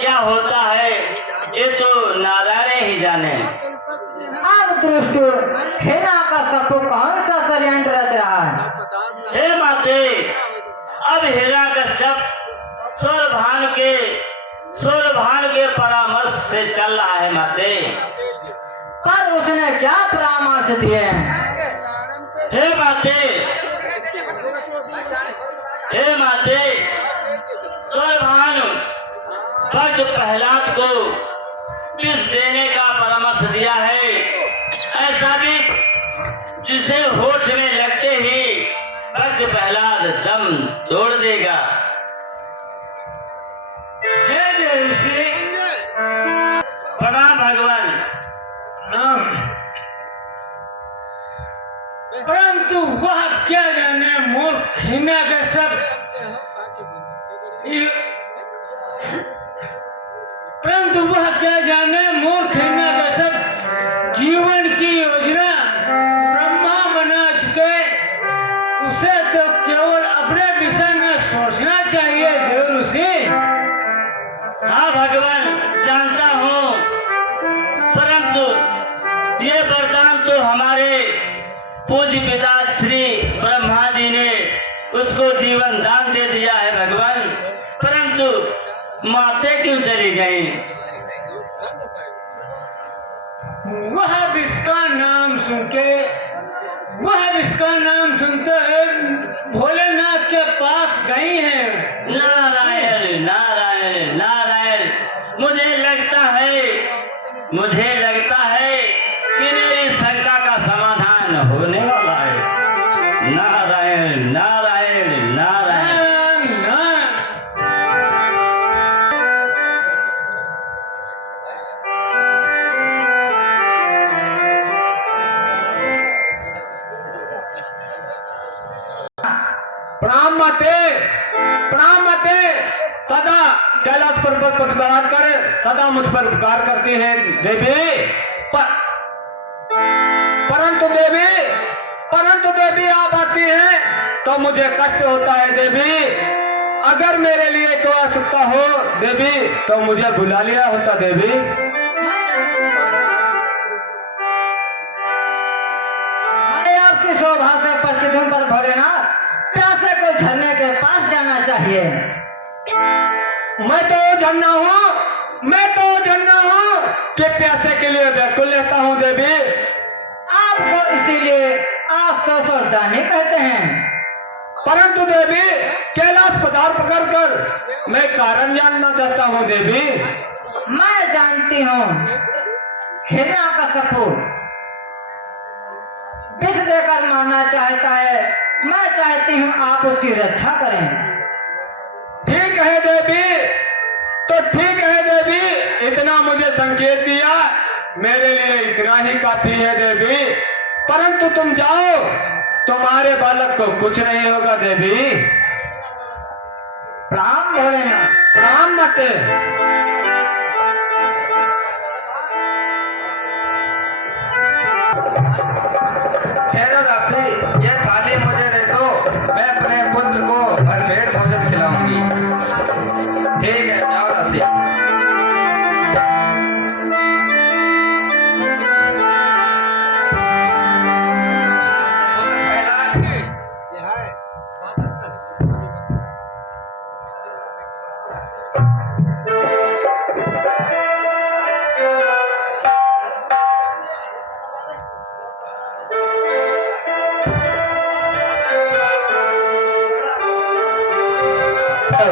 क्या होता है ये तो नारायण ही जाने। अब दुष्ट हिना का सब कौन सा षड्यंत्र रच रहा है? हे माते, अब हिरा का सब सूर्यभान के परामर्श से चल रहा है माते। पर उसने क्या परामर्श दिए? हे माते, सूर्यभान भक्त प्रहलाद को विष देने का परामर्श दिया है। ऐसा भी जिसे होठ में लगते ही भक्त प्रहलाद दम तोड़ देगा। हे देवसी, प्रणाम भगवान। परंतु वह क्या जाने मूर्ख हिना का सब परंतु वह क्या जाने मूर्ख हिना का सब जीवन की योजना ब्रह्मा बना चुके। उसे तो केवल अपने विषय में सोचना चाहिए देव ऋषि। हाँ भगवान, जानता हूँ, परंतु ये वरदान तो हमारे पूज्य पिता श्री ब्रह्मा जी ने उसको जीवन दान दे दिया है भगवान। परंतु माते क्यों चली गई? वह विष का नाम सुनते भोलेनाथ के पास गई हैं। नारायण नारायण नारायण। मुझे लगता है कि मेरी शंका का समाधान होने वाला है। नारायण नारायण नारायण। प्रणाम माते, सदा कैलाश पर्वत पर विराज कर सदा मुझ पर उपकार करती हैं देवी। परंतु देवी आप आती हैं तो मुझे कष्ट होता है देवी। अगर मेरे लिए कोई आवश्यकता हो देवी तो मुझे बुला लिया होता देवी। मैं आपकी शोभा से परिचित हूँ, पर भोलेनाथ प्यासे को झरने के पास जाना चाहिए। मैं तो जानना हूँ कि प्यासे के लिए व्याकुल लेता हूँ देवी। आपको इसीलिए आस्तोष और दानी कहते हैं। परंतु देवी कैलाश पदार्थ कर मैं कारण जानना चाहता हूँ देवी। मैं जानती हूँ हिरण्य का सपूत विष देकर मारना चाहता है। मैं चाहती हूँ आप उसकी रक्षा करें। ठीक है देवी, इतना मुझे संकेत दिया, मेरे लिए इतना ही काफी है देवी। परंतु तुम जाओ, तुम्हारे बालक को कुछ नहीं होगा देवी। प्रणाम भोलेनाथ। प्रणाम माते। दासी, ये थाली मुझे दे दो, मैं अपने पुत्र को भरपेट भोजन खिलाऊंगी। ठीक है, जाओ दासी।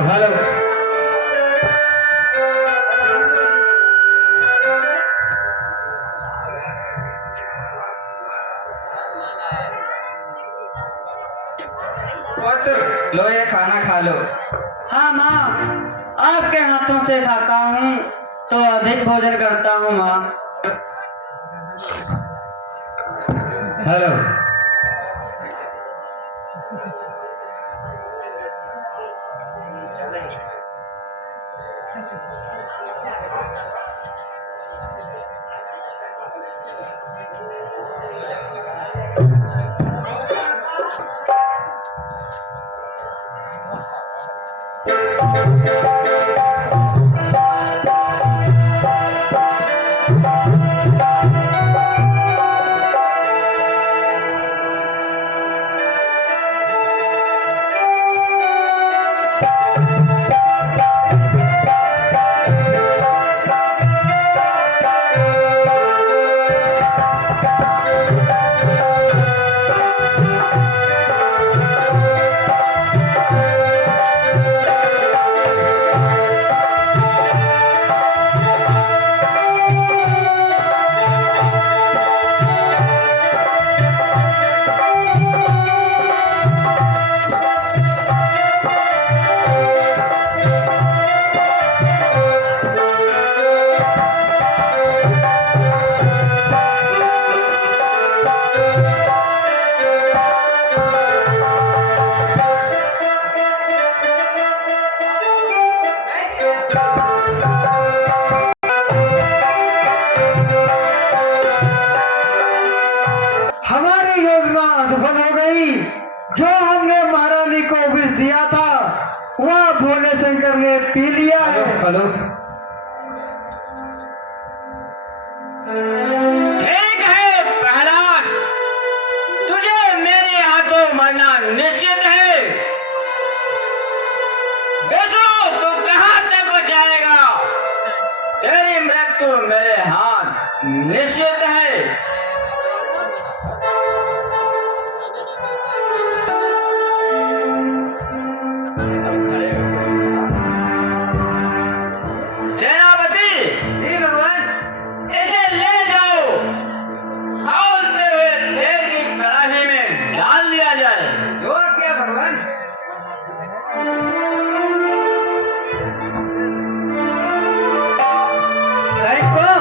हेलो पुत्र, लो ये खाना खा लो। हाँ माँ, आपके हाथों से खाता हूँ तो अधिक भोजन करता हूँ माँ। हेलो। शंकर ने पी लिया है। हेलो ठीक है प्रहलाद, तुझे मेरे हाथों मरना निश्चित है। बेसो तू कहाँ तक बचाएगा? तेरी मृत्यु मेरे हाथ निश्चित है। सेनापति, जी भगवान। इसे ले जाओ, खौलते हुए तेल की कड़ाही में डाल दिया जाए। जो क्या भगवान। सैनिकों,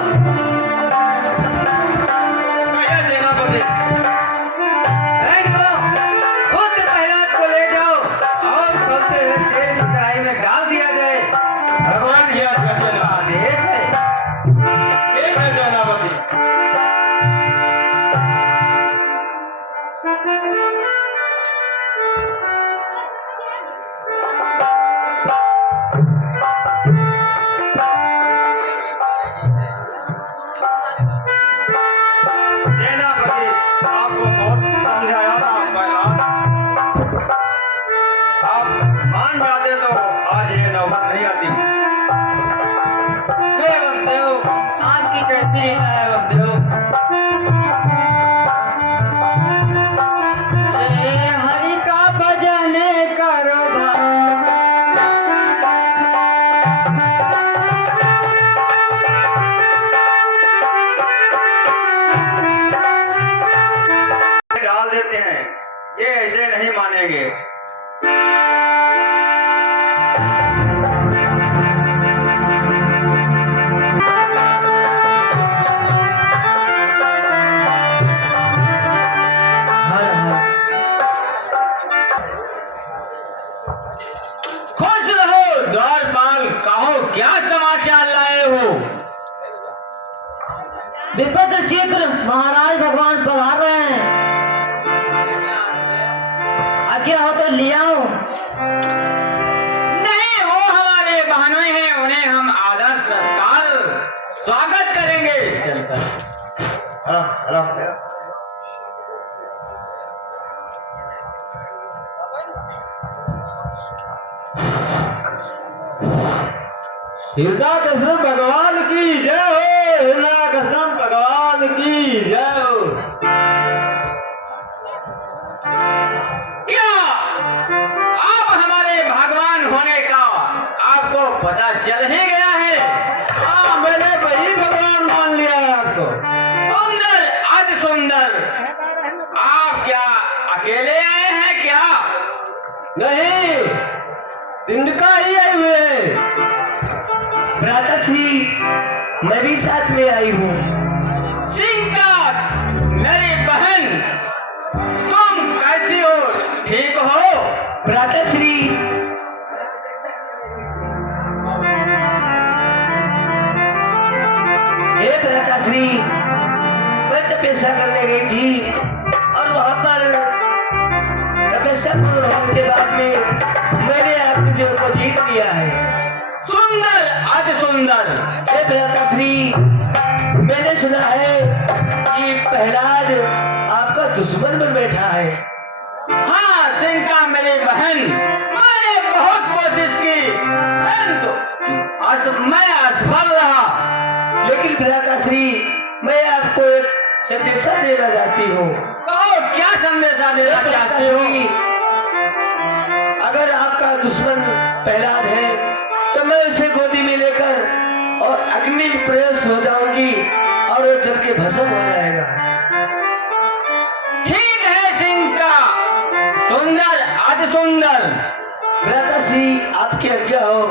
सैनिकों, पुत्र प्रहलाद को ले जाओ और खोलते हुए तेल की कढ़ाई में डाल दिया जाए। भगवान यह कैसे का आदेश है। ठीक है सेनापति। सेनापति आपको बहुत समझाया था प्रहलाद, आप मान जाते तो आज ये नौबत नहीं आती। हे वसुदेव, आपकी कैसी लीला है वसुदेव? हरि का भजन करो डाल देते हैं, ये ऐसे नहीं मानेंगे। खुश रहो द्वारपाल, कहो क्या समाचार लाए हो? विपत्र चित्र महाराज भगवान पधार रहे हैं। आज्ञा हो तो ले आओ। नहीं, वो हमारे बहनों हैं, उन्हें हम आदर सत्कार स्वागत करेंगे। चलकर हेलो हेलो हिरदा कृष्ण भगवान की जय हो। हिरदा कृष्ण भगवान की जय हो। क्या आप हमारे भगवान होने का आपको पता चल ही गया है? हाँ, मैंने वही भगवान मान लिया है आपको। सुंदर, अति सुंदर। आप क्या अकेले आए हैं क्या? नहीं, सिंधका ही आए हुए हैं। भ्राताश्री, मैं भी साथ में आई हूँ। सिंका, मेरी बहन, तुम कैसी हो? ठीक हो? भ्राताश्री, हे भ्राताश्री, मैं तपस्या करने गई थी और वहां पर तपस्या पूर्ण होने के बाद में मैंने आपके देव को जीत लिया है। सुंदर, अति सुंदर। हे भ्राताश्री, मैंने सुना है कि प्रहलाद आपका दुश्मन में बैठा है। हाँ सिंका, मेरी बहन, मैंने बहुत कोशिश की परंतु मैं असफल रहा। लेकिन भ्राताश्री, मैं आपको एक संदेशा देना चाहती हूँ। कहो, क्या संदेशा देना चाहते हो? भ्राताश्री, अगर आपका दुश्मन प्रहलाद है तो मैं उसे गोदी में लेकर और अग्नि में प्रवेश हो जाऊंगी और वो जल के भस्म हो जाएगा। ठीक है सिंका, सुंदर, अति सुंदर। भ्राताश्री, आपकी आज्ञा हो।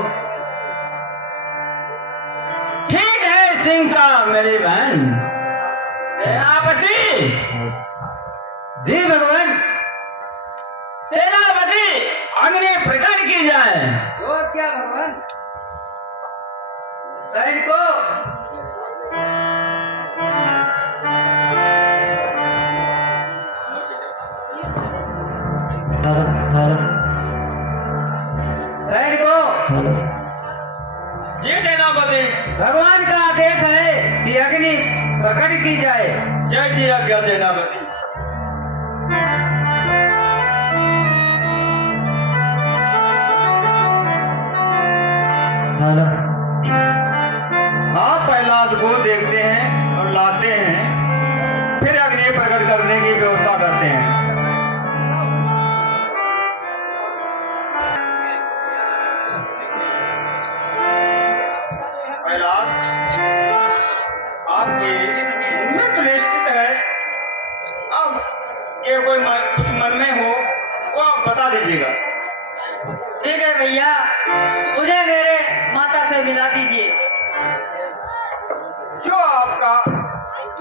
ठीक है सिंका, मेरी बहन। सेनापति जी भगवान। सेनापति, अग्नि प्रकट की जाए। जो क्या भगवान। सैनिकों, सैनिकों, जी सेनापति। भगवान का आदेश है कि अग्नि प्रकट की जाए। जैसी आज्ञा सेनापति। आप प्रहलाद को देखते हैं और लाते हैं, फिर अग्नि प्रकट करने की व्यवस्था करते हैं। प्रहलाद, आपके में तो निश्चित है, अब ये कोई कुछ मन में हो वो आप बता दीजिएगा। ठीक है भैया, मुझे मेरे माता से मिला दीजिए। जो आपका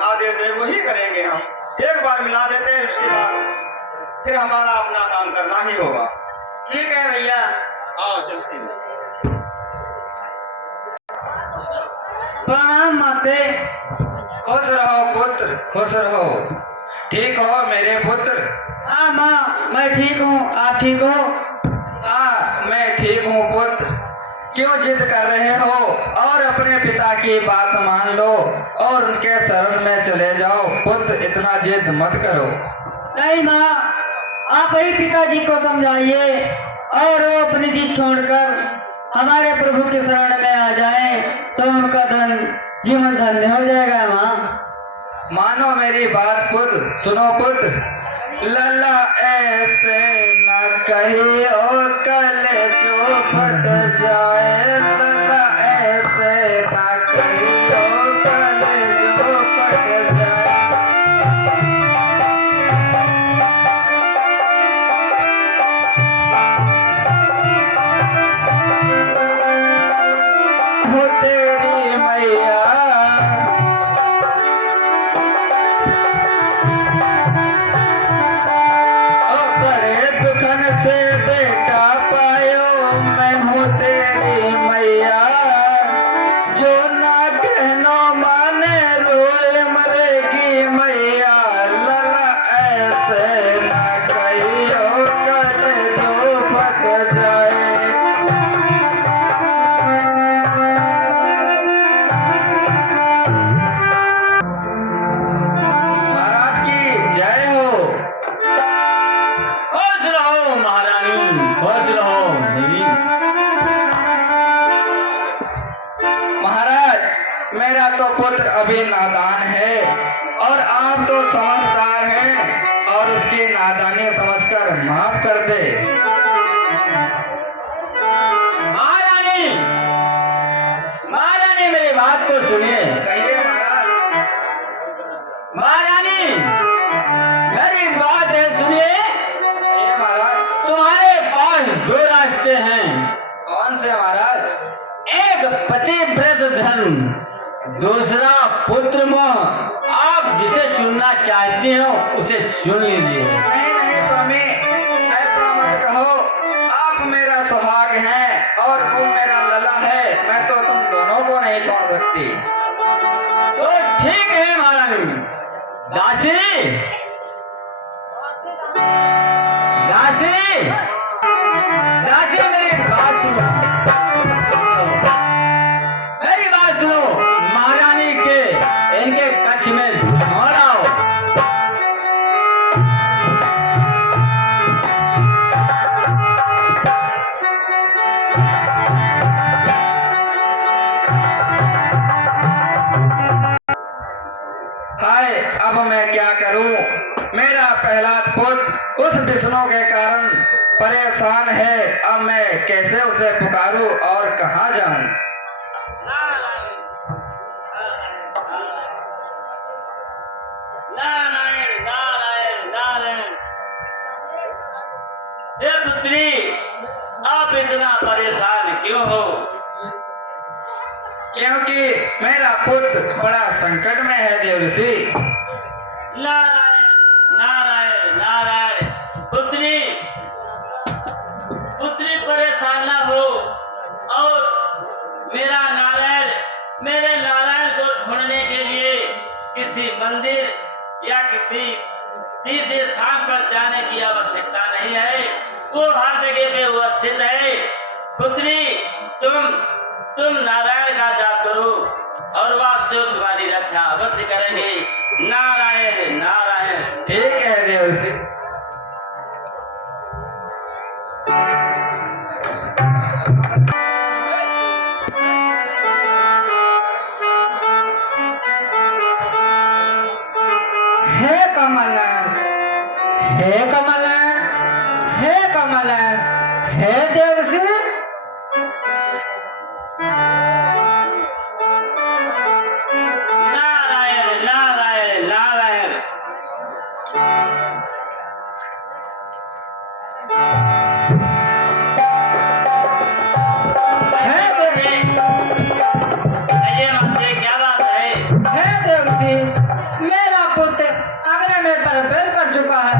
आदेश है वही करेंगे हम। एक बार मिला देते हैं, उसके बाद फिर हमारा अपना काम करना ही होगा। ठीक है भैया। आओ चलते हैं। प्रणाम माते। खुश रहो पुत्र, खुश रहो। ठीक हो मेरे पुत्र? हाँ माँ, मैं ठीक हूँ, आप ठीक हो? हाँ मैं ठीक हूँ पुत्र। क्यों जिद कर रहे हो? और अपने पिता की बात मान लो और उनके शरण में चले जाओ पुत्र, इतना जिद मत करो। नहीं माँ, आप ही पिताजी को समझाइए और वो अपनी जिद छोड़कर हमारे प्रभु के शरण में आ जाएं, तो उनका जीवन धन्य हो जाएगा माँ। मानो मेरी बात पुत्र, सुनो पुत्र। लला ऐसे न कही और कल जो फट जाए, लला ऐसे न कही और कल जो फट जाए। हो तेरी मैया से बेटा पायो, मैं हूँ तेरी मैया। जो ना कहनो माने रोए मरेगी मैया, लला ऐसे ना कहियो कल जो फट जाए। महाराज की जय हो। खुश रहो महारानी, खुश रहो मेरी। महाराज मेरा तो पुत्र अभी नादान है और आप तो समझदार हैं, और उसकी नादानी समझकर माफ कर दे। महारानी, महारानी मेरी बात को सुनिए। कहिए महाराज। महारानी मेरी बात है सुनिए। कहिए महाराज। तुम्हारे पास दो रास्ते हैं। कौन से महाराज? एक पतिव्रत धर्म, दूसरा पुत्र मोह। आप जिसे चुनना चाहते हो उसे चुन लीजिए। नहीं नहीं स्वामी, ऐसा मत कहो। आप मेरा सुहाग हैं और वो मेरा लला है, मैं तो तुम दोनों को नहीं छोड़ सकती। तो ठीक है महारानी। दासी, दासी, दासी मेरी बात सुनो, मेरी बात सुनो। महारानी के इनके कक्ष में दौड़ाओ। हाय, अब मैं क्या करूं? मेरा पहला पुत्र उस विष्णु के कारण परेशान है। अब मैं कैसे उसे पुकारूं और कहाँ जाऊं? नारायण नारायण नारायण। हे पुत्री, आप इतना परेशान क्यों हो? क्योंकि मेरा पुत्र बड़ा संकट में है देव ऋषि। नारायण नारायण नारायण। पुत्री, पुत्री परेशान ना हो। और मेरे नारायण को ढूंढने के लिए किसी मंदिर या किसी तीर्थ स्थान पर जाने की आवश्यकता नहीं है। वो हर जगह पे उपस्थित है। पुत्री, तुम तुम नारायण का जाप करो और वास्तव तुम्हारी रक्षा अवश्य करेंगे। नारायण नारायण। ठीक है देवर्षि। हे कमल, हे कमल, हे कमल, हे देवर्षि। नारायण नारायण नारायण। हे देवर्षि, अजय माते क्या बात है? हे देवर्षि, मेरा पुत्र अग्नि में प्रवेश कर चुका है।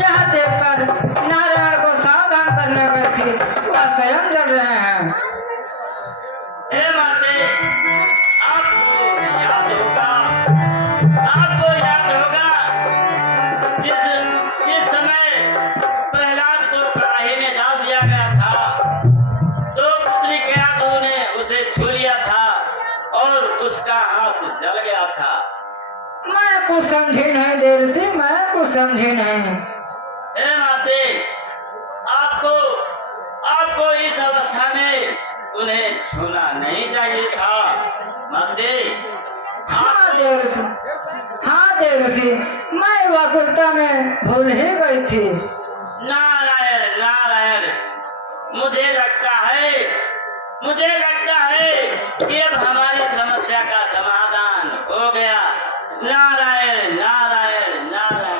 यह देखकर नारायण को सावधान करने गए थे, वह स्वयं जल रहे हैं। हे माते, आपको याद होगा जिस समय प्रहलाद को कड़ाही में डाल दिया गया था तो पुत्री केतु ने उसे छू लिया था और उसका हाथ जल गया था। मैं कुछ समझी नहीं देवर्षि, मैं कुछ समझी नहीं। हे माते, आपको इस अवस्था में उन्हें छूना नहीं चाहिए था। माते, हाँ देवर्षि, हाँ देवर्षि, मैं वाकुलता में भूल ही गई थी। नारायण नारायण। मुझे लगता है कि अब हमारी समस्या का समाधान हो गया। नारायण नारायण नारायण।